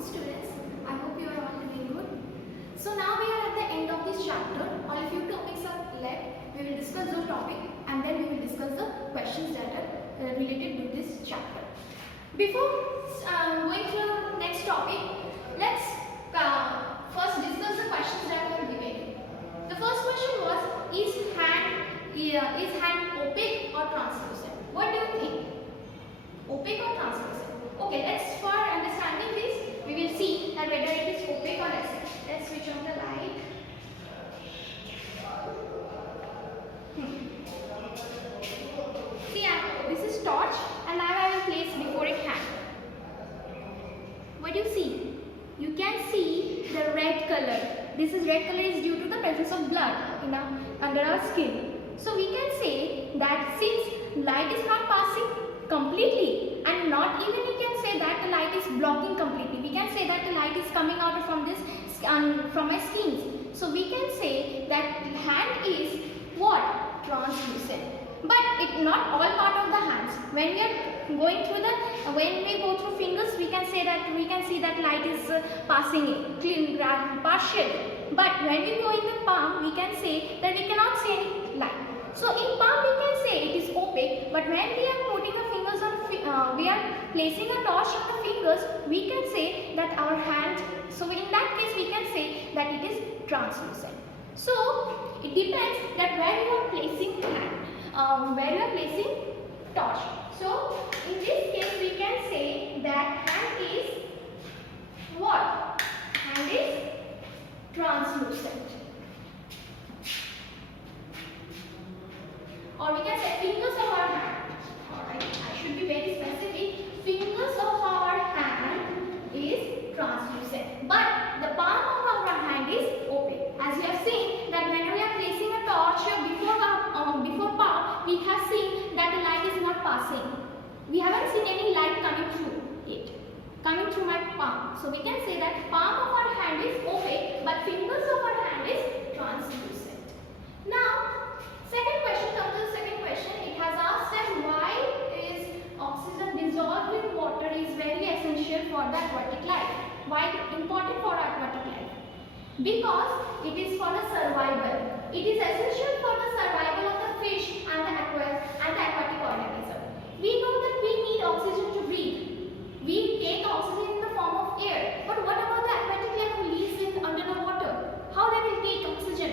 morning students. I hope you are all doing good. So now we are at the end of this chapter. Only few topics are left. We will discuss those topics and then we will discuss the questions that are related to this chapter. Before going to the next topic, let's first discuss the questions that were given. The first question was, is hand opaque or translucent? What do you think? Opaque or translucent? Okay, let's, for understanding this, we will see that whether it is opaque or not. Let's switch on the light. See, this is torch and now I will place before it hand. What do you see? You can see the red color. This is red color is due to the presence of blood under our skin. So we can say that since light is not passing completely and not even you can say that the light is blocking completely. We can say that the light is coming out from this from my skin. So we can say that hand is what? Translucent. But it not all part of the hands. When we are going through when we go through fingers, we can see that light is passing in partially. But when we go in the palm, we can say that we cannot see any light. So in palm we can say it is opaque, but when we are putting our fingers on, we are placing a torch on the fingers, we can say that our hand. So in that case, we can say that it is translucent. So it depends that where you are placing hand, where you are placing torch. So in this case, we can say that hand is what? Hand is translucent. Or we can say fingers of our hand. Alright, I should be very specific. Fingers of our hand is translucent. But the palm of our hand is opaque. As you have seen that when we are placing a torch before palm, we have seen that the light is not passing. We haven't seen any light coming through it. Coming through my palm. So we can say that palm of our hand is opaque, but fingers of our hand is translucent. Now, second question comes to the second question. It has asked that why is oxygen dissolved in water is very essential for the aquatic life. Why important for aquatic life? Because it is for the survival. It is essential for the survival of the fish and the aquatic organism. We know that we need oxygen to breathe. We take oxygen in the form of air. But what about the aquatic life who lives under the water? How they will take oxygen?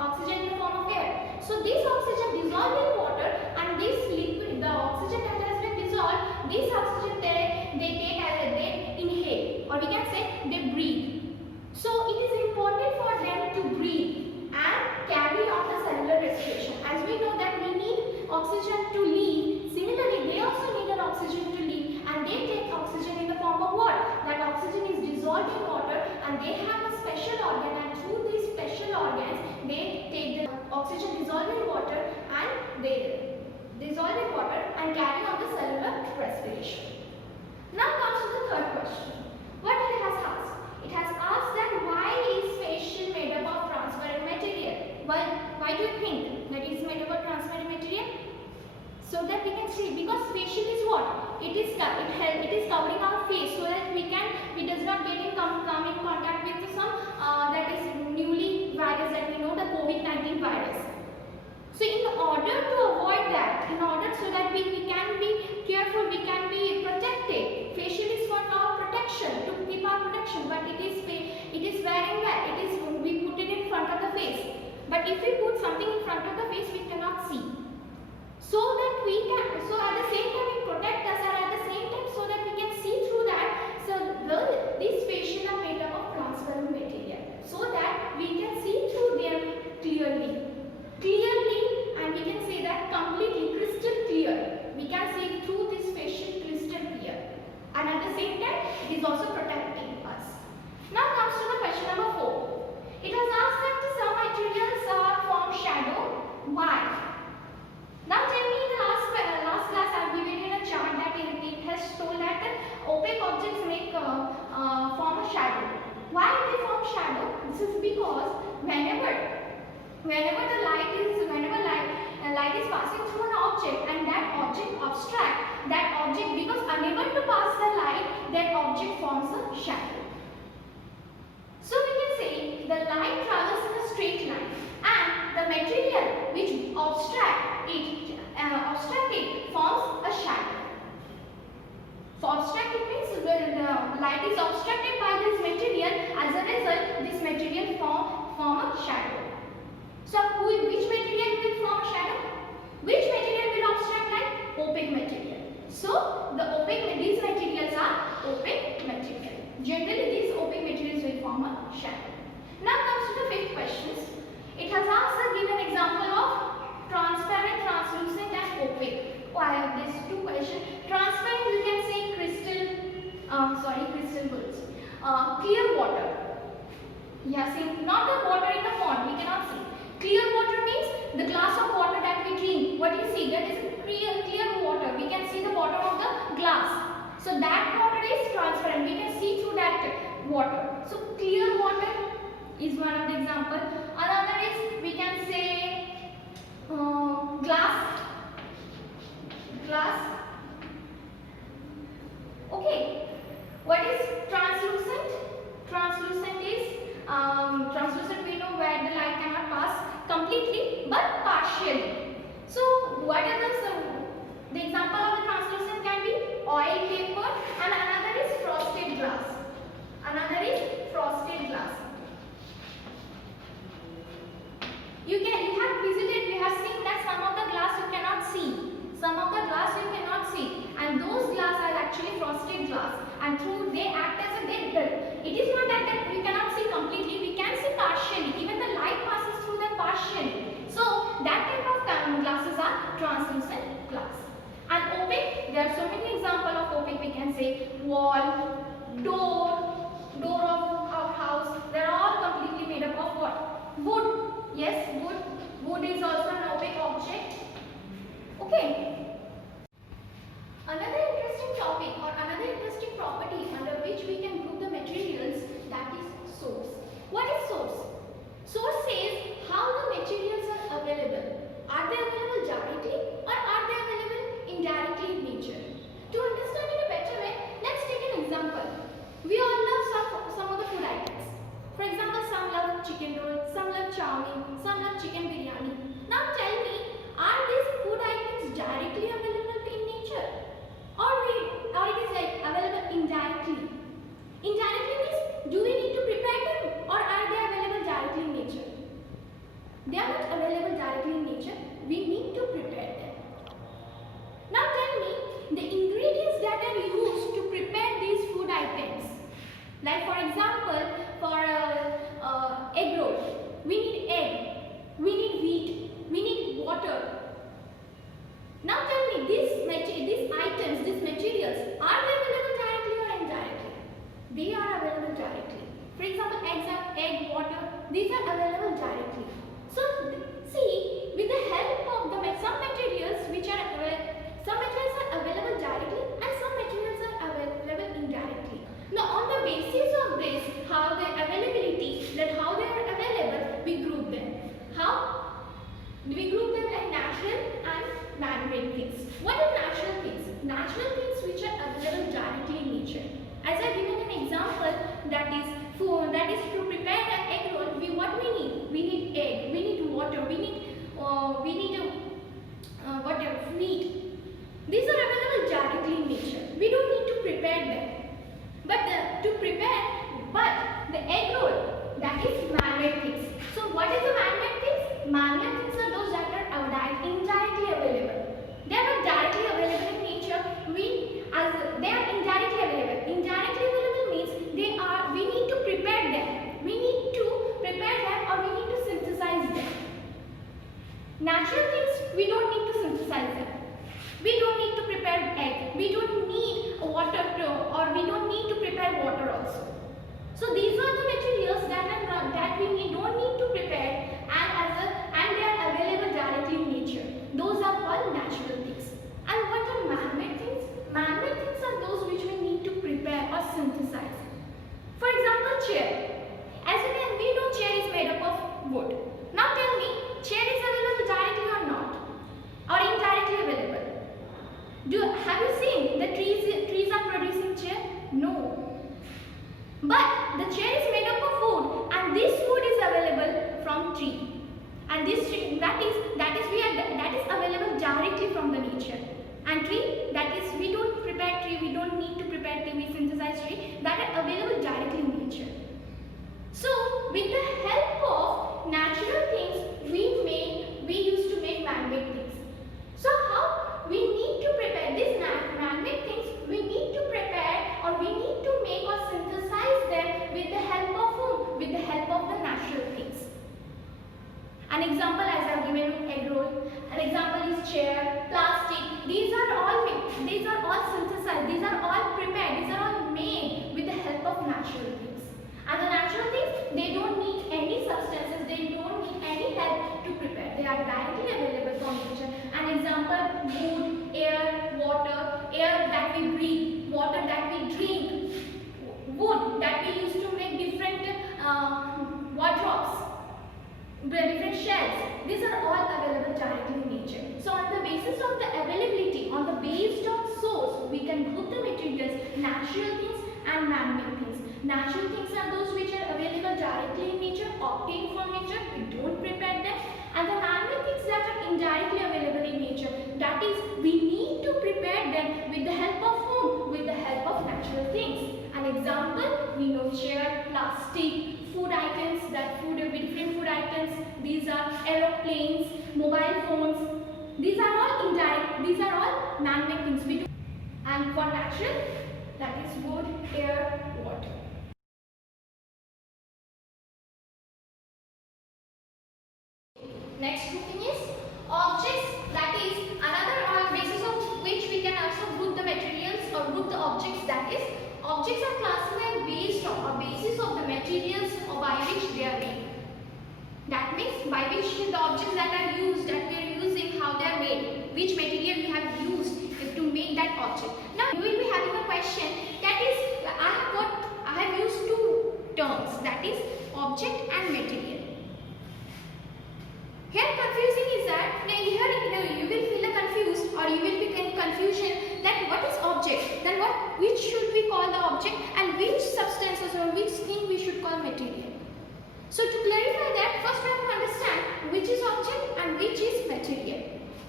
Oxygen in the form of air. So this oxygen dissolved in water and this liquid, the oxygen that has been dissolved, this oxygen they take as they inhale, or we can say they breathe. So it is important for them to breathe and carry on the cellular respiration. As we know that we need oxygen to live, similarly they also need an oxygen to live and they take oxygen in the form of what? That oxygen is dissolved in water and they have a special organ, and through these special organs they take the oxygen dissolved in water and they dissolve in water and carry on the cellular respiration. Now comes to the third question. What it has asked? It has asked that why is face shield made up of transparent material? Why do you think that it is made up of transparent material? So that we can see, because face shield is what? It is covering our face so that we does not get come in contact with some that is newly virus that we know, the COVID-19 virus. So in order to avoid that, so that we can be careful, we can be protected. Face shield is for our protection, to keep our protection, but it is wearing that. We put it in front of the face. But if we put something in front of the face, we cannot see. So at the same time it protects us, and at the same time so that we can see through that. So these face shields are made up of transparent material, so that we can see through them clearly, and we can say that completely crystal clear. We can see through this face shield crystal clear, and at the same time it is also protecting us. Now comes to the question number 4. It has asked that some materials form shadow. Why? forms a shadow. So we can say the light travels in a straight line and the material which obstruct it forms a shadow. So obstructed means when the light is obstructed by this material, as a result this material form a shadow. So which material will form a shadow? Which material will obstruct light? Opaque material. So these materials are opaque material. Generally these opaque materials will form a shadow. Now comes to the fifth question. It has also given example of transparent, translucent and opaque. Oh, I have these two questions. Transparent you can say crystal goods. Clear water. Yeah, see, not the water in the pond, we cannot see. Clear water means the glass of water that we drink. What you see, that is clear water. We can see the bottom of the glass. So that water is transparent. We can see through that water. So clear water is one of the example. Another is we can say glass. Okay. What is translucent? Translucent is translucent we know where the light cannot pass completely but partially. So what are the example of the translucent can be oil paper and another is frosted glass. You have visited, you have seen that some of the glass you cannot see. And those glass are actually frosted glass and through they act as a it is not that we cannot see completely, we can see partially, even the light passes through them partially. So that type of glasses are translucent glass. And opaque, there are so many examples of opaque. We can say wall, door of our house, they are all completely made up of what? Wood. Yes, wood is also an opaque object. Okay. Another interesting topic or another interesting property under which we can group the materials, that is source. What is source? Source says how the materials are available. Are they available directly or are they available indirectly in nature? To understand in a better way, let's take an example. We all love some of the food items. For example, some love chicken roll, some love chow mein, some love chicken biryani. Now tell me, are these food items directly available in nature? Or it is like available indirectly? Indirectly means, do we need to prepare them or are they available directly in nature? They are not available directly in nature. We need to prepare them. Now tell me the ingredients that are used to prepare these food items. Like for example, for egg roll, we need egg, we need wheat, we need water. Now tell me these items, these materials, are they available directly or indirectly? They are available directly. For example, egg, water, these are available directly. So see, with the help of some materials are available directly and some materials are available indirectly. Now on the basis of this, how their availability, how they are available, we group them. How? We group them like natural and man-made things. What are natural things? Natural things which are available directly in nature. As I given an example, that is to prepare an egg roll, what we need? We need egg, we need water, we need wheat. These are available directly in nature. We don't need to prepare them. But the egg roll, that is man-made things. So what is the man-made things? Man-made things are those that are indirectly available. They are not directly available in nature. They are indirectly available. Indirectly available means we need to prepare them. We need to prepare them or we need to synthesize them. Natural things, we don't need to synthesize them. We don't need to prepare egg. We don't need water or we don't need to prepare water also. So these are the materials that we don't need to prepare and they are available directly in nature. Those are called natural things. And what are man-made things? Man-made things are those which we need to prepare or synthesize. For example, chair. As we know, chair is made up of wood. Now tell me, chair is available directly or not? Or indirectly available? Have you seen the trees are producing chair? No. But the chair is made up of wood, and this wood is available from tree. And this tree, that is available directly from the nature. And tree, that is, we don't prepare tree, we don't need to prepare tree, we synthesize tree, that are available directly in nature. So with the help of natural things, we used to make man-made things. So how we need to prepare these man-made things? We need to prepare, or we need to make or synthesize them with the help of whom? With the help of the natural things. An example, as I have given, egg roll. An example is chair, plastic. These are all synthesized. These are all prepared. These are all made with the help of natural things. And the natural things, they don't need any substances. They don't need any help to prepare. They are directly available from nature. An example: wood, air, water. Air that we breathe, water that we drink, wood that we use to make different wardrobes, different shells. These are all available directly in nature. So on the basis of the availability, based on source, we can group the materials, natural things and man-made things. Natural things are those which are available directly in nature, obtained from nature, we don't prepare them. And the man-made things that are indirectly available in nature, that is, we need to prepare them with the help of whom? With the help of natural things. An example, we know chair, plastic, food items, different food items. These are aeroplanes, mobile phones. These are all indirect. These are all man-made things we do. And for natural, that is wood, air, water. Next grouping is objects. That is another basis of which we can also group the materials or group the objects. That is, objects are classified based on or basis of the materials or by which they are made. That means by which the objects that are used, that we are using, how they are made, which material we have used to make that object. Now you will be having a question, that is, I have used two terms, that is object and material. Here confusing is that, here you will feel confused, or you will be in confusion that what is object, then which should we call the object, and which substances or which thing we should call material. So to clarify that, first we have to understand which is object and which is material.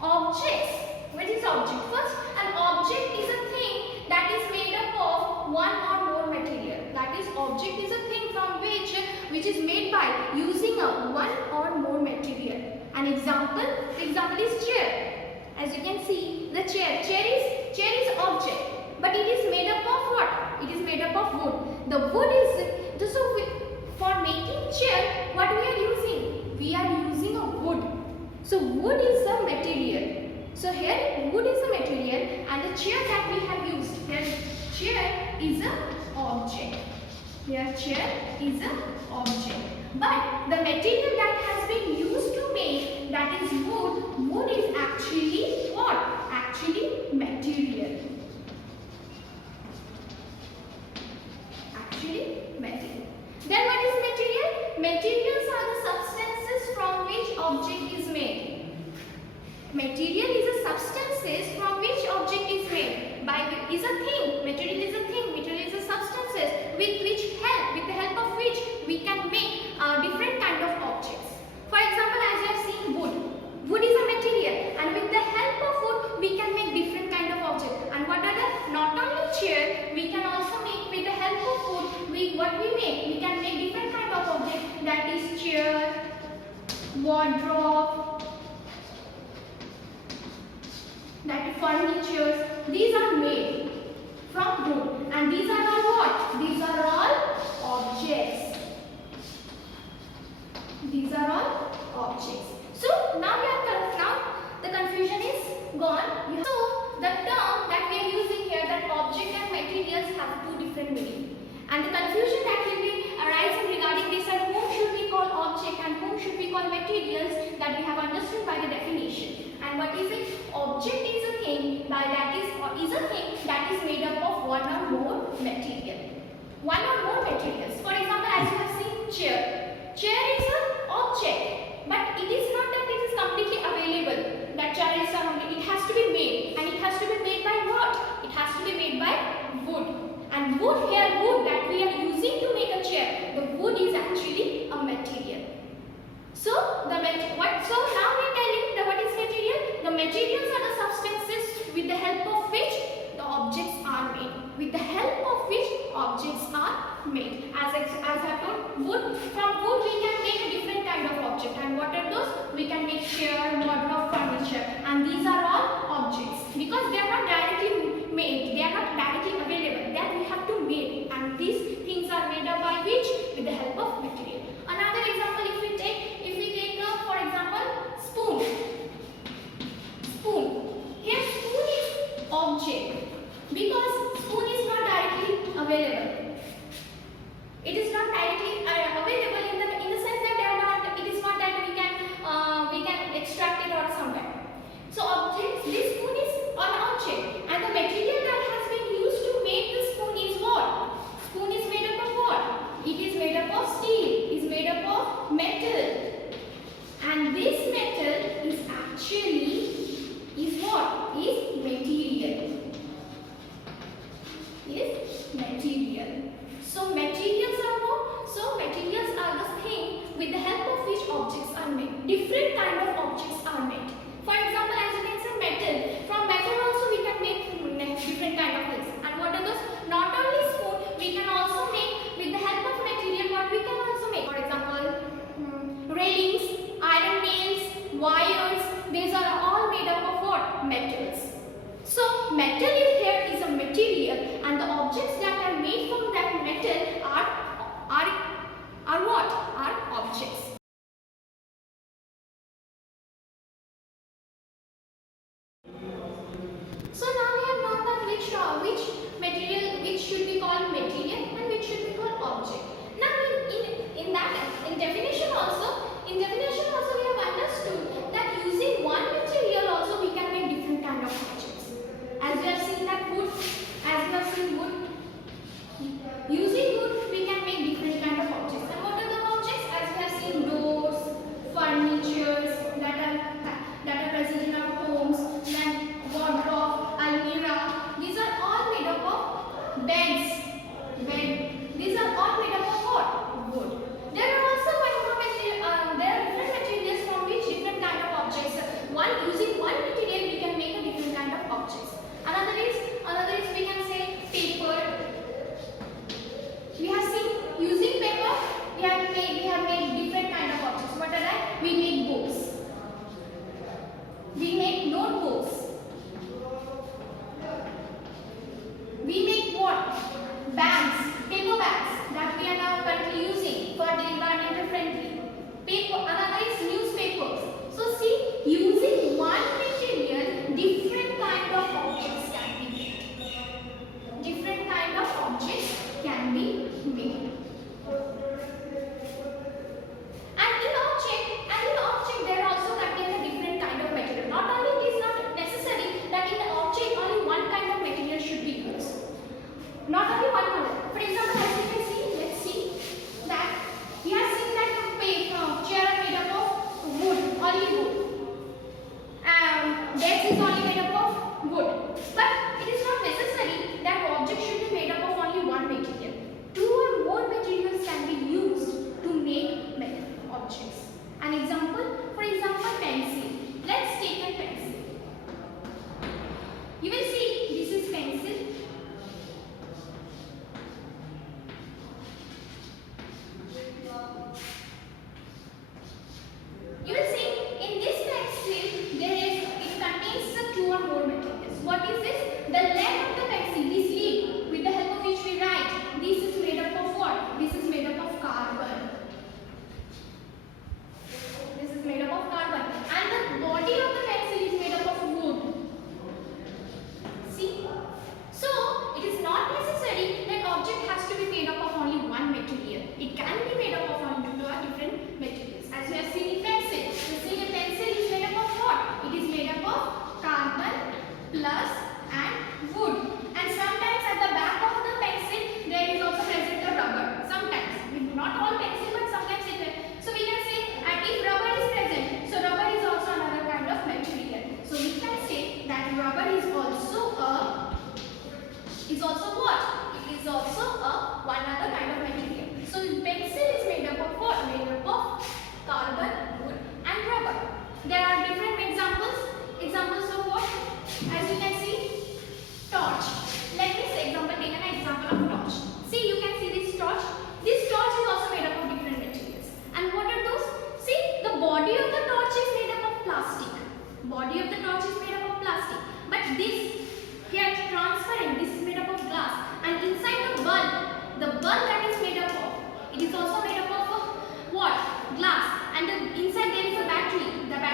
Objects, what is object? First, an object is a thing that is made up of one or more material. That is, object is a thing from which is made by using a one or more material. An example is chair. As you can see, the chair is object, but it is made up of what? It is made up of wood. The wood is, so for making chair, what we are using? We are using a wood. So wood is a material. So here wood is a material, and the chair that we have used, here chair is an object. Here chair is an object. But the material that has been used to make, that is wood, wood is actually what? Actually material. Then what is material? Materials are the substances from which object is made. Material is the substances from which object is made. Is a thing. Material is a thing. Material is the substances with the help of which we can make different kind of objects. For example, as you have seen wood. Wood is a material, and with the help of wood we can make different kind of objects. And what are the? Not only chair, we can also make with the help of wood. We can make different kind of objects. That is chair, wardrobe, that is furnitures. These are made from wood, and these are all what? These are all objects. These are all objects. So now the confusion is gone. So the term that we are using here, that object and materials, have two different meanings. And the confusion that will be arising regarding this, and whom should we call object and whom should we call materials, that we have understood by the definition. And what is it? Object is a thing is a thing that is made up of one or more material. One or more materials. For example, as you have seen chair. Chair is an object, but it is not that it is completely available. That chair is it has to be made, and it has to be made by what? It has to be made by wood. And wood here, wood that we are using to as I told, wood, from wood we can make a different kind of object. And what are those? We can make chair, model, furniture, and these are all objects because they are not directly made, they are not directly available, that we have to make, and these things are made up by which? With the help of material. Another example, if we take for example spoon. Here spoon is object because spoon is not directly available. It is not directly available in the sense that they are not, it is not that we can extract it or somewhere. So objects, this spoon is an object, and the material that has been used to make the spoon is what? Spoon is made up of what? It is made up of steel, is made up of metal. And this metal is actually what? Is material. Is material. So materials are what? So materials are the thing with the help of which objects are made. Different kind of objects are made. For example, as you can say metal. From metal also we can make different kind of things. And what are those? Not only spoon, we can also make with the help of material what we can also make. For example, railings, iron nails, wires, these are all made up of what? Metals. So metal is here is a material, and the objects that are made from that metal are what? Are objects. So now we have known that which material, which should be called material and which should be called object. Now in definition also we have understood that using one material also we can make different kind of objects. As we have seen that wood, using wood we can make different kind of objects. And what are the objects? As we have seen, doors, furnitures that are present in our homes, then wardrobe, almirah. These are all made up of beds. These are all made up of what? Wood. There are also there are different materials from which different kind of objects. Using one material we can make a different kind of objects. Another is we can say paper. We have seen using paper we have made different kind of objects. What are that? We make books. We make notebooks. We make what? Bags, paper bags that we are now currently using for the environmental friendly. Another is newspapers. So see, using one material, different kind of objects can be made. Different kind of objects can be made. And in object there also contain a different kind of material. Not only it is not necessary that in the object only one kind of material should be used. Not only one color. For example, as you can see, let's see that we have seen that chair are made up of wood, only wood. Desk is only made up of wood. But it is not necessary that object should be made up of only one material. Two or more materials can be used to make objects. An example, for example, pencil. Let's take a pencil. You will see this is pencil. You will see in this pencil it contains two or more materials. What is this? The lead of the pencil, this lead with the help of which we write. This is made up of what? This is made up of carbon. This is made up of carbon. And the body of the pencil is made up of wood.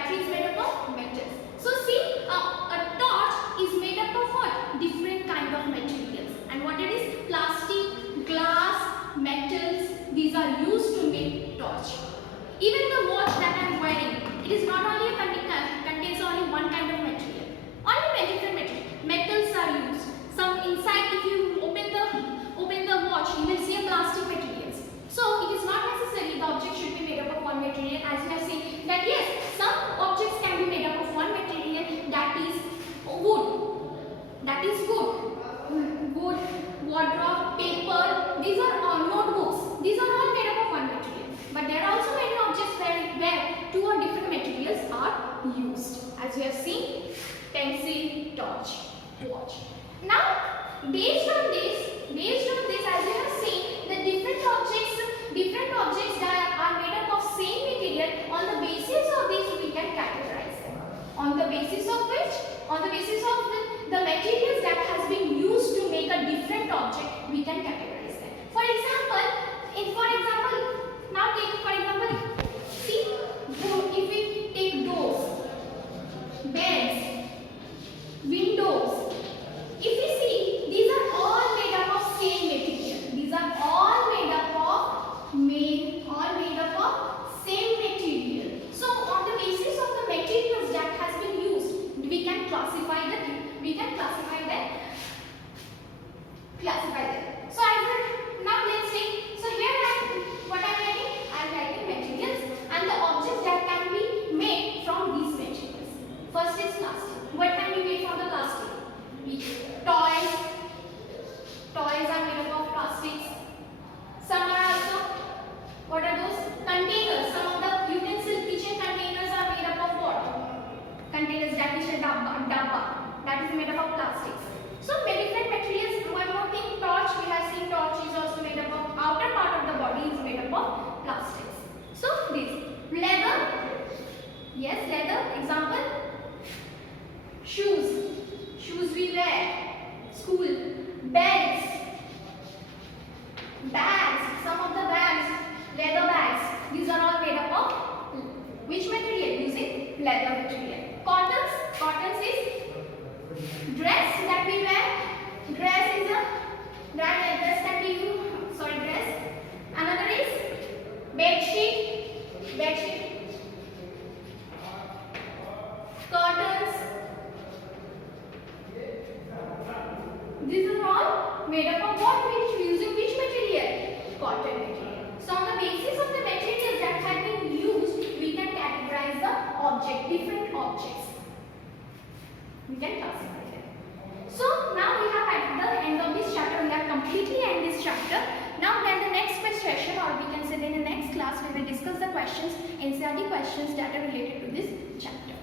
Battery is made up of metals. So see, a torch is made up of what? Different kind of materials. And what it is? Plastic, glass, metals. These are used to make torch. Even the watch that I am wearing, it is not only contains only one kind of material. Only different material. Metals are used. Some inside, if you open the watch, you will see a plastic materials. So it is not necessary the object should be made up of one material. As we have seen that yes, some objects can be made up of one material, that is wood. That is wood. Wood, wardrobe, paper. These are all notebooks. These are all made up of one material. But there are also many objects where two or different materials are used. As we have seen, pencil, torch, watch. Now, based on this, as we have seen, the different objects that are made up of same material. On the basis of this, we can categorize them. On the basis of which, the materials that has been used to make a different object, we can categorize them. For example, see, if we take doors, beds, windows, if we see, these are all made up of same material. These are all made up of same material. So on the basis of the materials that has been used, we can classify them. So now let's see. So here what I am writing materials and the objects that can be made from these materials. First is plastic. What can be made from the plastic? Toys are made up of plastics. Some are also, what are those? Containers. Some of the utensil kitchen containers are made up of what? Containers, that is a dabba. That is made up of plastics. So different materials. One more thing, torch. We have seen torch is also made up of, outer part of the body is made up of plastics. So this leather. Yes, leather. Example, shoes. Shoes we wear. School. Bags. Some of the bags, leather bags. These are all made up of which material? Using leather material. Cottons is dress that we wear. Dress is dress that we use. Dress. Another is bedsheet. Curtains. These are all made up of what? Using which material? Cotton material. So on the basis of the materials that have been used, we can categorize the different objects. We can classify them. So now we have at the end of this chapter, we have completely ended this chapter. Now then the next session, or we can say in the next class, we will discuss the questions, NCERT questions that are related to this chapter.